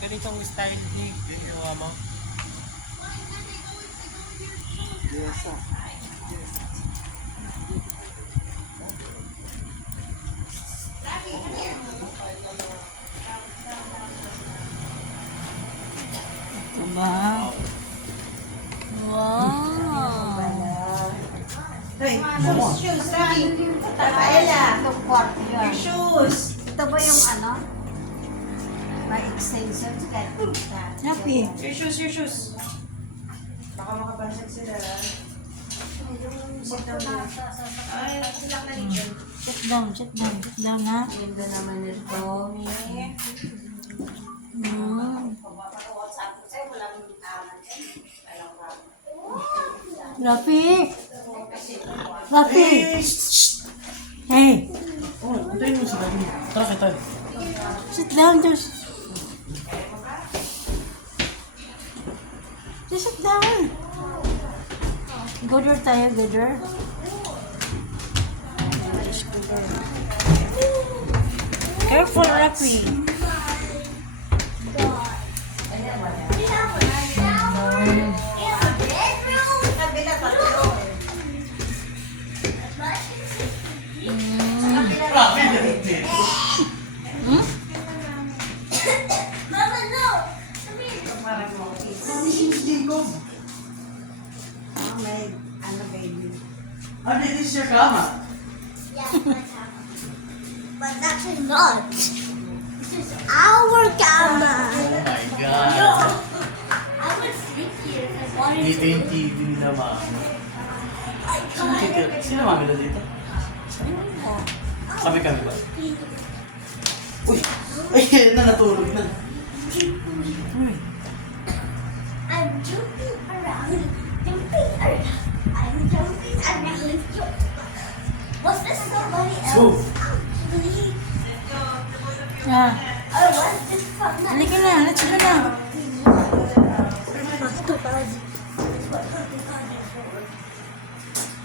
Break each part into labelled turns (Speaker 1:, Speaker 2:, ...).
Speaker 1: Ganitong style ni ginawa mo.
Speaker 2: Yes, ah.
Speaker 3: Ito ba? Wow!
Speaker 4: Hey, shoes, shoes. Rafaela, your shoes.
Speaker 3: Ito ba yung ano? May extensions kahit
Speaker 4: Happy. Your shoes, your shoes. Baka makabasag sila. Ay, sila ka dito.
Speaker 3: Sit down, sit down, sit down ha.
Speaker 4: Ganda naman nito.
Speaker 3: Mm. Rafi! Rafi! Hey!
Speaker 1: Antayin mo sila. Tara kita.
Speaker 3: Sit down, just. Just sit down. Gooder tayo, gooder. Careful, Rafi. Oh, may ano baby.
Speaker 2: Ah, this is your kama.
Speaker 5: But that's not. This is our camera.
Speaker 1: Oh my God.
Speaker 5: I would sleep here
Speaker 1: Dito
Speaker 5: to.
Speaker 1: yung TV. Sino, dito? Sino mamila dito? Kami-kami ba?
Speaker 2: Uy! Ay, na natulog na.
Speaker 5: I'm jumping around, jumping around. I'm jumping around. Was this somebody else? Actually,
Speaker 3: Ah,
Speaker 5: or was this from the
Speaker 3: halika na, let's go na.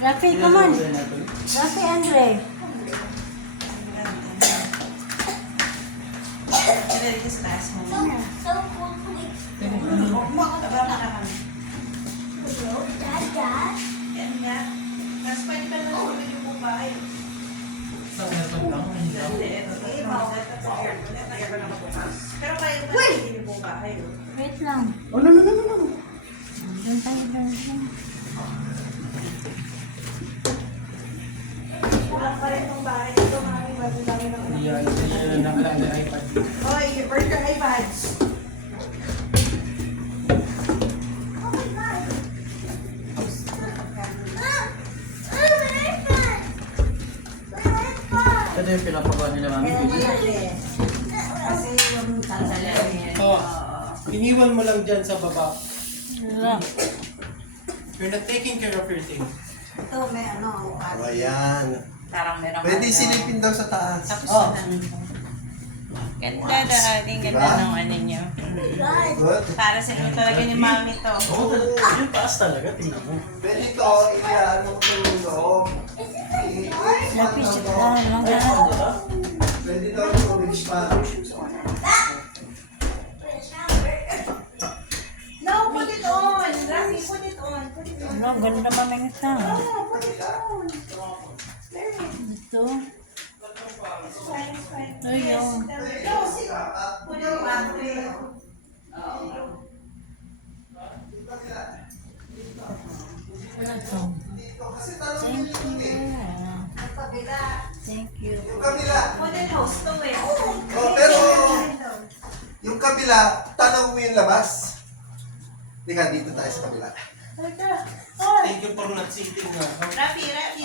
Speaker 3: Rafi, come on. Rafi, Andre.
Speaker 4: Rin sa taas mo.
Speaker 5: so, so cool to explore? Dad, Dad.
Speaker 4: Yan nga. Mas pwede pa lang ulit yung buong bahay. Hindi, eto. Eh, bawal ka sa aircon. Eto, aircon na kabukas. Pero kaya pa lang yung buong bahay. oh.
Speaker 3: Wait lang.
Speaker 2: Oh, no, no, no, no.
Speaker 3: Doon tayo, doon tayo.
Speaker 4: Kulang pa rin yung bahay. Ito, mami, bago dami ng anak.
Speaker 1: Yan, yan, nakalaan na iPad.
Speaker 4: Hoy, where's your
Speaker 2: Ito yung pinapagawa nila mami.
Speaker 4: Kasi yung tansalan
Speaker 1: Oh, iniwan mo lang dyan sa baba.
Speaker 3: Wala.
Speaker 1: You're not taking care of your things.
Speaker 3: Ito, may ano,
Speaker 2: Oh, ayan.
Speaker 4: Parang meron
Speaker 2: Pwede silipin daw sa taas.
Speaker 4: Tapos
Speaker 1: Oh.
Speaker 4: Ganda na, ating ganda
Speaker 2: Diba?
Speaker 4: ng ano niyo.
Speaker 2: Good.
Speaker 4: Para sa inyo talaga ni mami to.
Speaker 1: Oo, talaga. Yung taas talaga, tingnan mo.
Speaker 2: Pwede ito, iaano ko yung loob.
Speaker 3: Rafi, sit down lang
Speaker 1: ba?
Speaker 2: Pwede daw yung orange pa.
Speaker 4: No, put it on. Rafi, put it on. Put it on.
Speaker 3: Ano, ganda mamingita.
Speaker 4: Oh, put it on.
Speaker 3: Ito.
Speaker 4: Fine.
Speaker 3: Ayun.
Speaker 4: No, sit. Put it on.
Speaker 3: Ito. Thank you. Thank you.
Speaker 2: Yung kabila.
Speaker 4: It host to it.
Speaker 2: Oh, pero yung kabila, tanong mo yung labas. Teka, dito tayo sa kabila.
Speaker 1: Thank you for not sitting na.
Speaker 4: Rafi, Rafi,